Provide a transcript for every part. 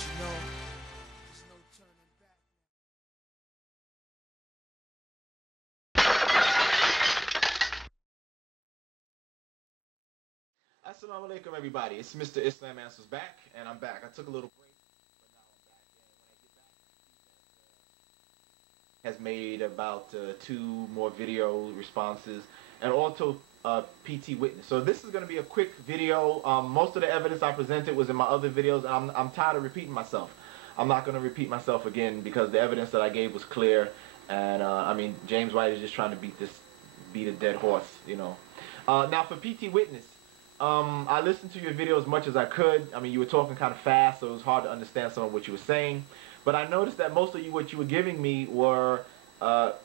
you know, there's no turning back. Assalamu alaikum, everybody. It's Mr. Islam Answers back, and I'm back. I took a little break, but now I'm back. And when I get back, has made about 2 more video responses, and also PT Witness. So this is going to be a quick video. Most of the evidence I presented was in my other videos, and I'm tired of repeating myself. I'm not going to repeat myself again because the evidence that I gave was clear, and I mean, James White is just trying to beat a dead horse, you know. Now for PT Witness. I listened to your video as much as I could. I mean, you were talking kind of fast, so it was hard to understand some of what you were saying. But I noticed that most of what you were giving me were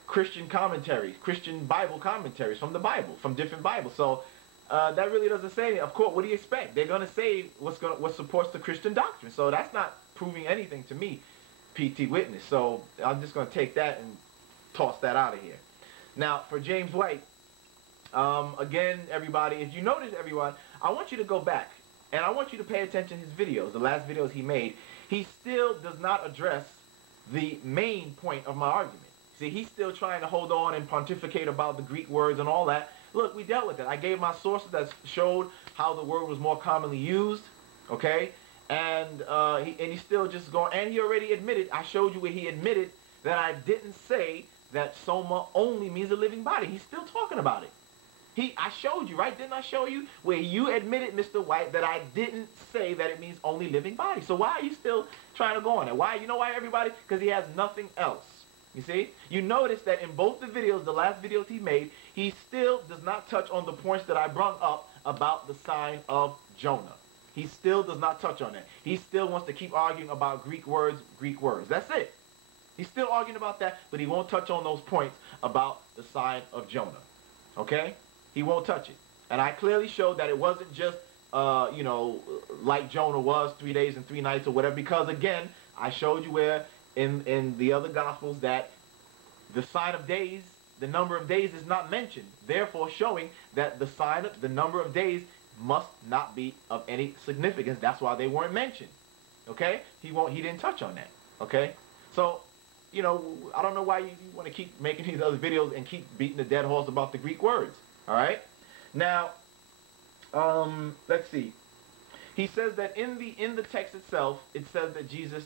Christian commentaries, Christian Bible commentaries from the Bible, from different Bibles. So that really doesn't say anything. Of course, what do you expect? They're going to say what supports the Christian doctrine. So that's not proving anything to me, PT Witness. So I'm just going to take that and toss that out of here. Now, for James White, again, everybody, if you notice, everyone, I want you to go back, and I want you to pay attention to his videos, the last videos he made. He still does not address the main point of my argument. See, he's still trying to hold on and pontificate about the Greek words and all that. Look, we dealt with it. I gave my sources that showed how the word was more commonly used, okay? And he's still just going, and he already admitted, I showed you where he admitted that I didn't say that Soma only means a living body. He's still talking about it. I showed you, right? Didn't I show you where you admitted, Mr. White, that I didn't say that it means only living body? So why are you still trying to go on it? Why? You know why, everybody? Because he has nothing else. You see? You notice that in both the videos, the last videos he made, he still does not touch on the points that I brought up about the sign of Jonah. He still does not touch on that. He still wants to keep arguing about Greek words, Greek words. That's it. He's still arguing about that, but he won't touch on those points about the sign of Jonah. Okay? He won't touch it. And I clearly showed that it wasn't just, you know, like Jonah was, 3 days and 3 nights or whatever, because, again, I showed you where in the other Gospels that the sign of days, the number of days is not mentioned, therefore showing that the number of days must not be of any significance. That's why they weren't mentioned. Okay? He didn't touch on that. Okay? So, you know, I don't know why you want to keep making these other videos and keep beating the dead horse about the Greek words. All right. Now, let's see. He says that in the text itself, it says that Jesus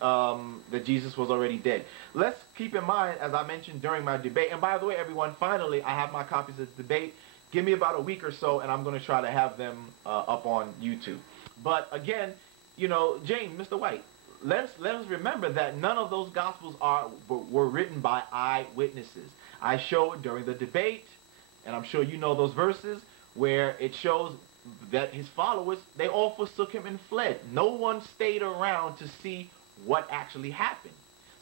was already dead. Let's keep in mind, as I mentioned during my debate. And by the way, everyone, finally, I have my copies of the debate. Give me about a week or so, and I'm going to try to have them up on YouTube. But again, you know, James, Mr. White, let us remember that none of those Gospels were written by eyewitnesses. I showed during the debate. And I'm sure you know those verses where it shows that his followers, they all forsook him and fled. No one stayed around to see what actually happened.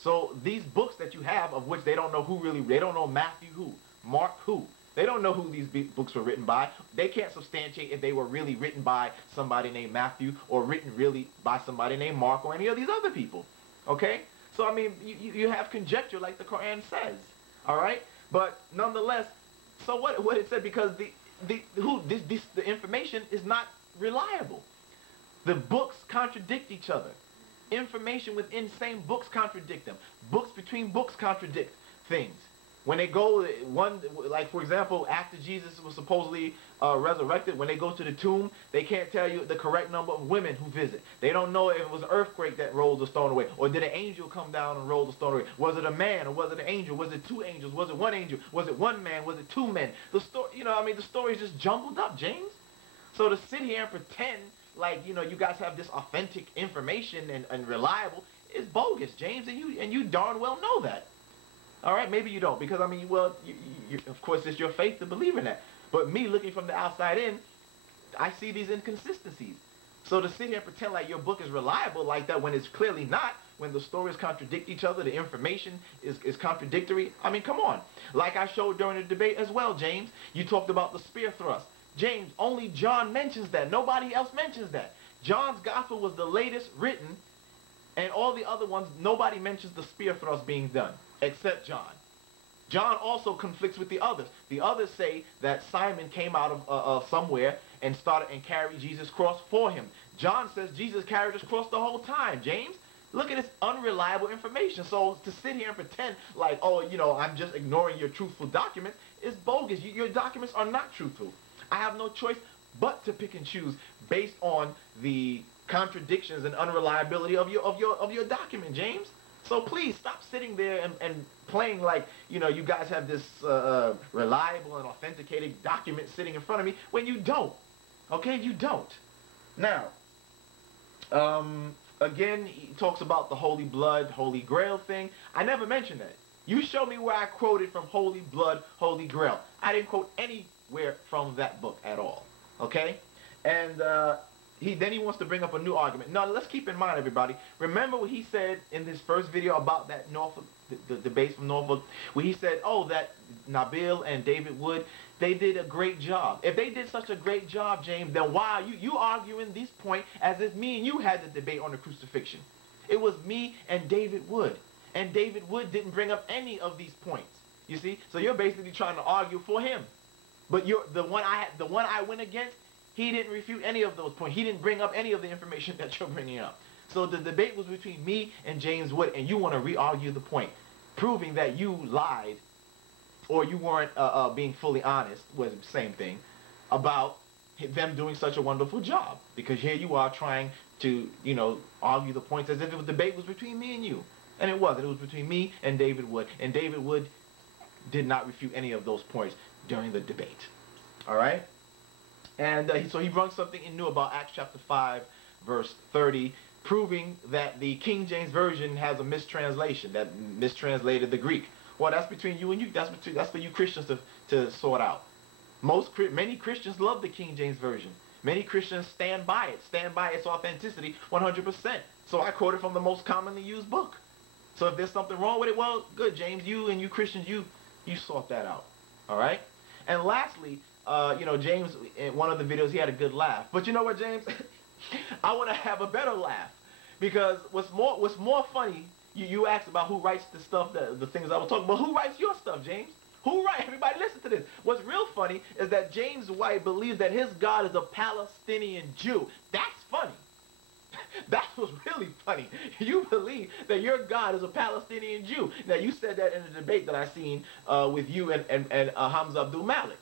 So these books that you have, of which they don't know they don't know Matthew who, Mark who. They don't know who these books were written by. They can't substantiate if they were really written by somebody named Matthew or written really by somebody named Mark or any of these other people. Okay? So, I mean, you have conjecture like the Quran says. All right? But nonetheless, so what it said, because the information is not reliable. The books contradict each other. Information within same books contradict them. Books between books contradict things. When they go, like for example, after Jesus was supposedly resurrected, when they go to the tomb, they can't tell you the correct number of women who visit. They don't know if it was an earthquake that rolled the stone away, or did an angel come down and roll the stone away? Was it a man, or was it an angel? Was it 2 angels? Was it 1 angel? Was it 1 man? Was it 2 men? The story, you know, I mean, the story is just jumbled up, James. So to sit here and pretend like, you know, you guys have this authentic information and reliable is bogus, James, and you darn well know that. All right, maybe you don't, because, I mean, well, of course, it's your faith to believe in that. But me, looking from the outside in, I see these inconsistencies. So to sit here and pretend like your book is reliable like that when it's clearly not, when the stories contradict each other, the information is contradictory, I mean, come on. Like I showed during the debate as well, James, you talked about the spear thrust. James, only John mentions that. Nobody else mentions that. John's gospel was the latest written, and all the other ones, nobody mentions the spear thrust being done, except John. John also conflicts with the others. The others say that Simon came out of somewhere and started and carried Jesus' cross for him. John says Jesus carried his cross the whole time. James, look at this unreliable information. So to sit here and pretend like, oh, you know, I'm just ignoring your truthful documents is bogus. Your documents are not truthful. I have no choice but to pick and choose based on the contradictions and unreliability of your document, James. So please stop sitting there and playing like, you know, you guys have this reliable and authenticated document sitting in front of me when you don't. Okay, you don't. Now, again, he talks about the Holy Blood, Holy Grail thing. I never mentioned that. You show me where I quoted from Holy Blood, Holy Grail. I didn't quote anywhere from that book at all. Okay? And then he wants to bring up a new argument. Now, let's keep in mind, everybody. Remember what he said in his first video about that Norfolk, the debates from Norfolk, where he said, oh, that Nabil and David Wood, they did a great job. If they did such a great job, James, then why are you arguing this point as if me and you had the debate on the crucifixion? It was me and David Wood. And David Wood didn't bring up any of these points. You see? So you're basically trying to argue for him. But the one I went against, he didn't refute any of those points. He didn't bring up any of the information that you're bringing up. So the debate was between me and James Wood, and you want to re-argue the point, proving that you lied or you weren't being fully honest, was the same thing, about them doing such a wonderful job. Because here you are trying to, you know, argue the points as if the debate was between me and you. And it wasn't. It was between me and David Wood. And David Wood did not refute any of those points during the debate. All right? And so he brings something new about Acts chapter 5, verse 30, proving that the King James Version has a mistranslation, that mistranslated the Greek. Well, that's between you and you. That's for you Christians to sort out. Many Christians love the King James Version. Many Christians stand by its authenticity 100%. So I quoted from the most commonly used book. So if there's something wrong with it, well, good, James. You and you Christians, you sort that out. All right? And lastly, you know, James, in one of the videos, he had a good laugh. But you know what, James? I want to have a better laugh. Because what's more funny, you asked about who writes the stuff, the things I was talking about. Who writes your stuff, James? Who writes? Everybody listen to this. What's real funny is that James White believes that his God is a Palestinian Jew. That's funny. That's what's really funny. You believe that your God is a Palestinian Jew. Now, you said that in a debate that I seen with you and Hamza Abdul Malik.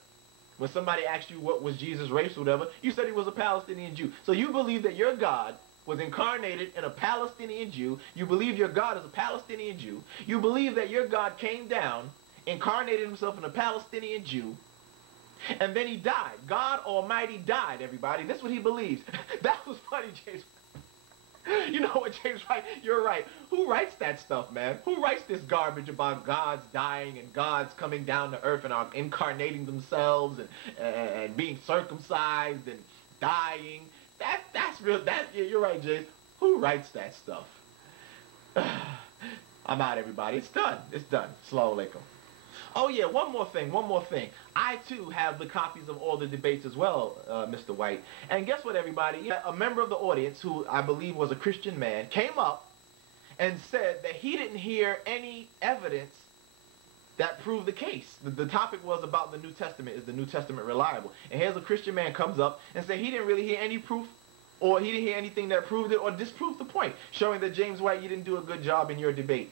When somebody asked you what was Jesus' race or whatever, you said he was a Palestinian Jew. So you believe that your God was incarnated in a Palestinian Jew. You believe your God is a Palestinian Jew. You believe that your God came down, incarnated himself in a Palestinian Jew, and then he died. God Almighty died, everybody. That's what he believes. That was funny, James. You know what, James, right? You're right. Who writes that stuff, man? Who writes this garbage about gods dying and gods coming down to earth and are incarnating themselves and being circumcised and dying? That's real. You're right, James. Who writes that stuff? I'm out, everybody. It's done. It's done. Assalamu alaikum. Oh, yeah, one more thing. I, too, have the copies of all the debates as well, Mr. White. And guess what, everybody? A member of the audience, who I believe was a Christian man, came up and said that he didn't hear any evidence that proved the case. The topic was about the New Testament. Is the New Testament reliable? And here's a Christian man comes up and said he didn't really hear any proof, or he didn't hear anything that proved it or disproved the point, showing that, James White, you didn't do a good job in your debate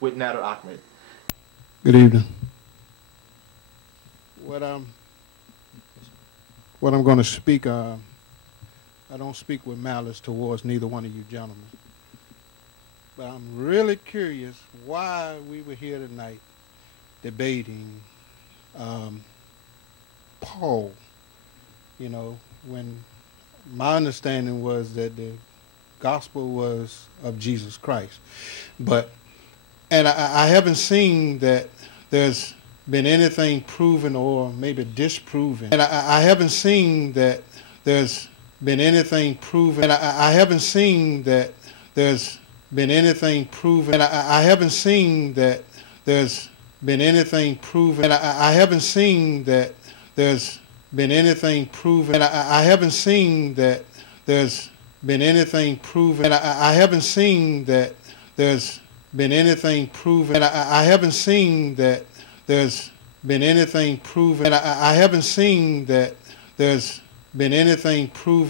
with Nader Ahmed. Good evening. What I'm going to speak, I don't speak with malice towards neither one of you gentlemen. But I'm really curious why we were here tonight debating Paul. You know, when my understanding was that the gospel was of Jesus Christ. And I haven't seen that there's been anything proven or maybe disproven. And I haven't seen that there's been anything proven. And I haven't seen that there's been anything proven. And I haven't seen that there's been anything proven. And I haven't seen that there's been anything proven. And I haven't seen that there's been anything proven. And I haven't seen that there's been anything proven. And I haven't seen that there's been anything proven. And I haven't seen that there's been anything proven.